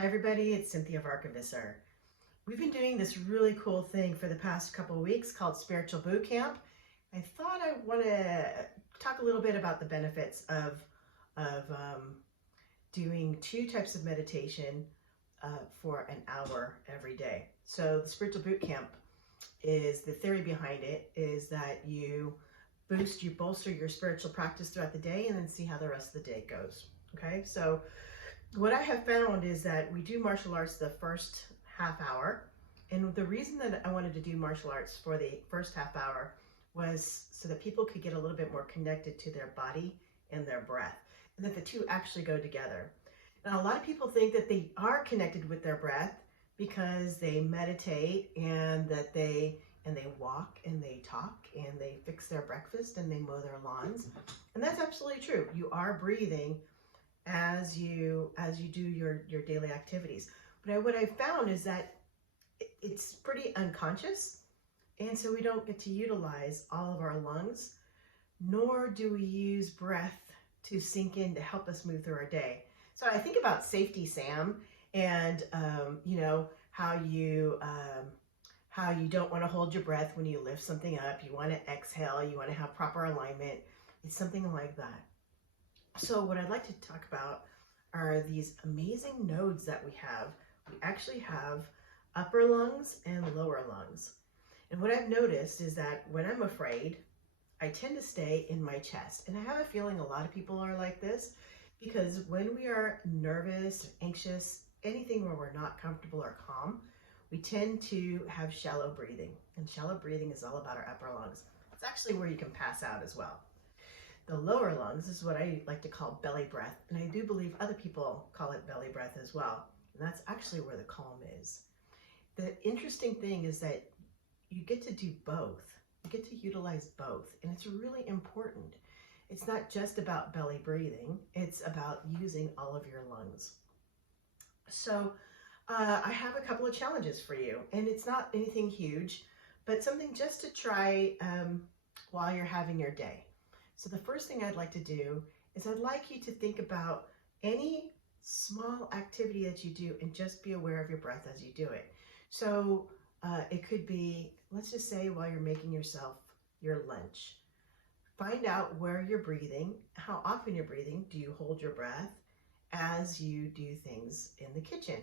Hi everybody, it's Cynthia Varkevisser. We've been doing this really cool thing for the past couple of weeks called Spiritual Boot Camp. I thought I want to talk a little bit about the benefits of doing two types of meditation for an hour every day. So the Spiritual Boot Camp is, the theory behind it is that you bolster your spiritual practice throughout the day and then see how the rest of the day goes. Okay, so what I have found is that we do martial arts the first half hour. And the reason that I wanted to do martial arts for the first half hour was so that people could get a little bit more connected to their body and their breath, and that the two actually go together. Now, a lot of people think that they are connected with their breath because they meditate and they walk and they talk and they fix their breakfast and they mow their lawns. And that's absolutely true. You are breathing as you do your daily activities. But what I found is that it's pretty unconscious, and so we don't get to utilize all of our lungs, nor do we use breath to sink in to help us move through our day. So I think about Safety Sam and how you don't want to hold your breath when you lift something up. You want to exhale, you want to have proper alignment. It's something like that. So what I'd like to talk about are these amazing nodes that we have. We actually have upper lungs and lower lungs. And what I've noticed is that when I'm afraid, I tend to stay in my chest. And I have a feeling a lot of people are like this, because when we are nervous, anxious, anything where we're not comfortable or calm, we tend to have shallow breathing. And shallow breathing is all about our upper lungs. It's actually where you can pass out as well. The lower lungs is what I like to call belly breath, and I do believe other people call it belly breath as well. And that's actually where the calm is. The interesting thing is that you get to do both. You get to utilize both, and it's really important. It's not just about belly breathing, it's about using all of your lungs. So I have a couple of challenges for you, and it's not anything huge, but something just to try while you're having your day. So the first thing I'd like to do is I'd like you to think about any small activity that you do and just be aware of your breath as you do it. So it could be, let's just say while you're making yourself your lunch, find out where you're breathing, how often you're breathing. Do you hold your breath as you do things in the kitchen?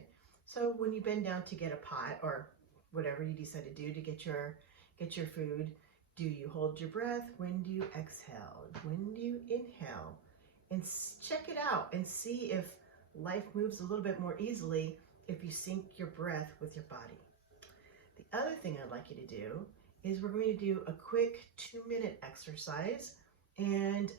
So when you bend down to get a pot or whatever you decide to do to get your food, do you hold your breath? When do you exhale? When do you inhale? And check it out and see if life moves a little bit more easily if you sync your breath with your body. The other thing I'd like you to do is we're going to do a quick 2-minute exercise and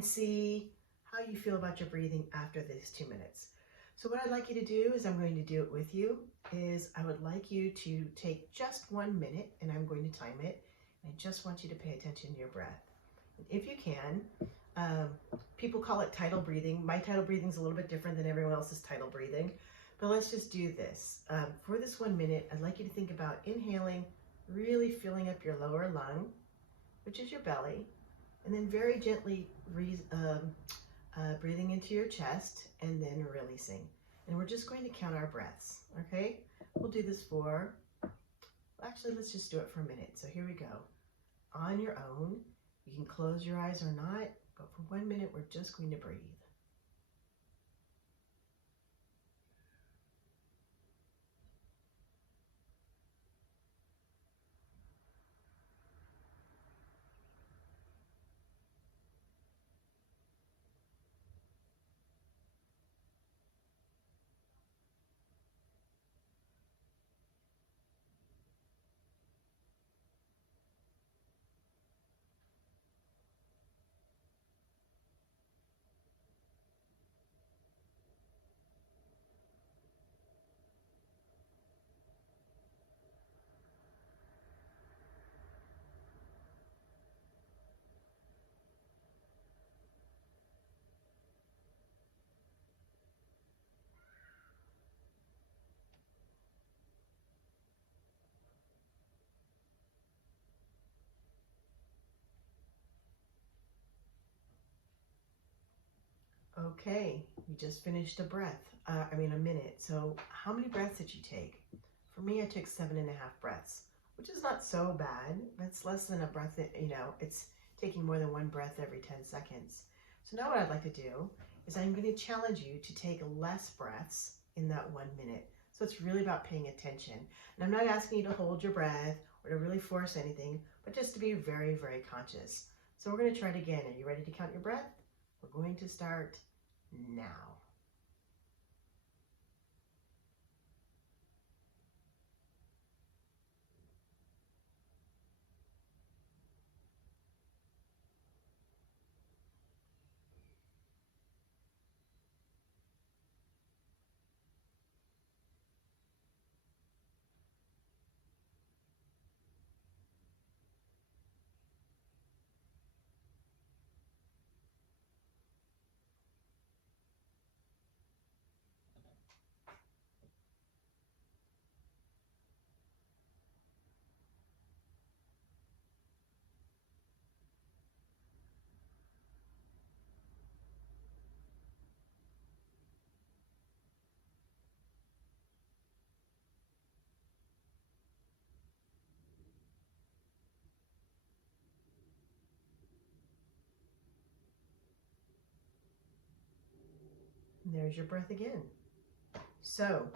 see how you feel about your breathing after these 2 minutes. So what I'd like you to do is I'm going to do it with you, is I would like you to take just 1 minute, and I'm going to time it. I just want you to pay attention to your breath. If you can, people call it tidal breathing. My tidal breathing is a little bit different than everyone else's tidal breathing, but let's just do this. For this 1 minute, I'd like you to think about inhaling, really filling up your lower lung, which is your belly, and then very gently breathing into your chest and then releasing. And we're just going to count our breaths, okay? We'll do this for, actually, let's just do it for a minute. So here we go. On your own, you can close your eyes or not, but for 1 minute, we're just going to breathe. Okay, you just finished a a minute. So how many breaths did you take? For me, I took 7.5 breaths, which is not so bad. It's less than a breath, it's taking more than one breath every 10 seconds. So now what I'd like to do is I'm going to challenge you to take less breaths in that 1 minute. So it's really about paying attention. And I'm not asking you to hold your breath or to really force anything, but just to be very, very conscious. So we're going to try it again. Are you ready to count your breath? We're going to start now. And there's your breath again. So,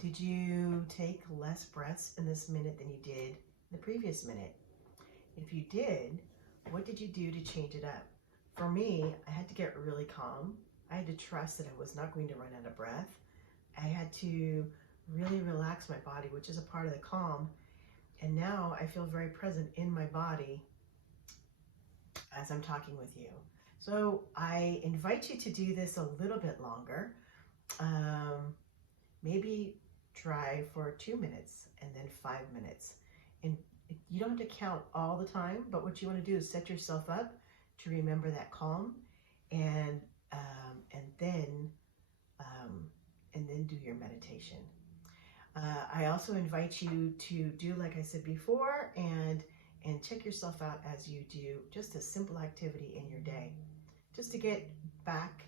did you take less breaths in this minute than you did in the previous minute? If you did, what did you do to change it up? For me, I had to get really calm. I had to trust that I was not going to run out of breath. I had to really relax my body, which is a part of the calm. And now I feel very present in my body as I'm talking with you. So I invite you to do this a little bit longer. Maybe try for 2 minutes and then 5 minutes. And you don't have to count all the time, but what you want to do is set yourself up to remember that calm, and then do your meditation. I also invite you to do like I said before, and check yourself out as you do just a simple activity in your day, just to get back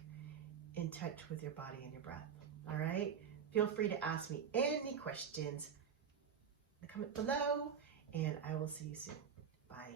in touch with your body and your breath. All right? Feel free to ask me any questions in the comment below, and I will see you soon. Bye.